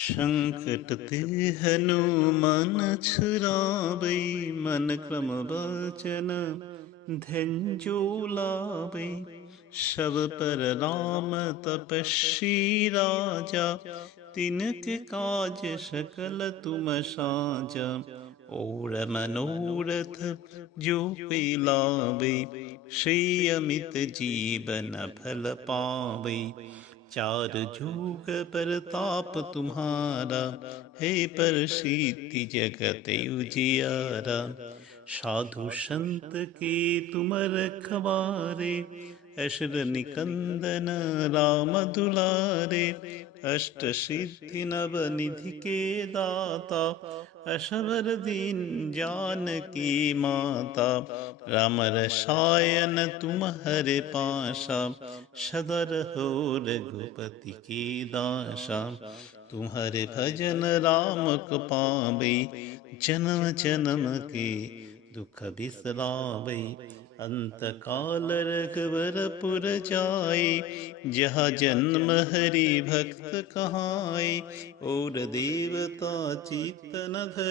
संकट ते हनुमान छुड़ाबै, मन क्रम बचन धन्यो लाबै। सब पर राम तपस्वी राजा, तिनके काज सकल तुम साजा। और मनोरथ जो कोई लावे, से अमित जीवन फल पावे। चार जुग प्रताप तुम्हारा, है प्रसिद्धि जगत उजियारा। साधु संत के तुम रखवारे, असुर निकंदन राम दुलारे। अष्ट सिद्धि नव निधि के दाता, असवर दीन जानकी माता। राम रसायन तुम्हारे पासा, सदर हो रघुपति के दासा। तुम्हारे भजन राम को पावे, जन्म जन्म के दुख बिसरावे। अंत काल रघुवरपुर जाए, जहाँ जन्म हरि भक्त कहाए। और देवता चित्त न धरे।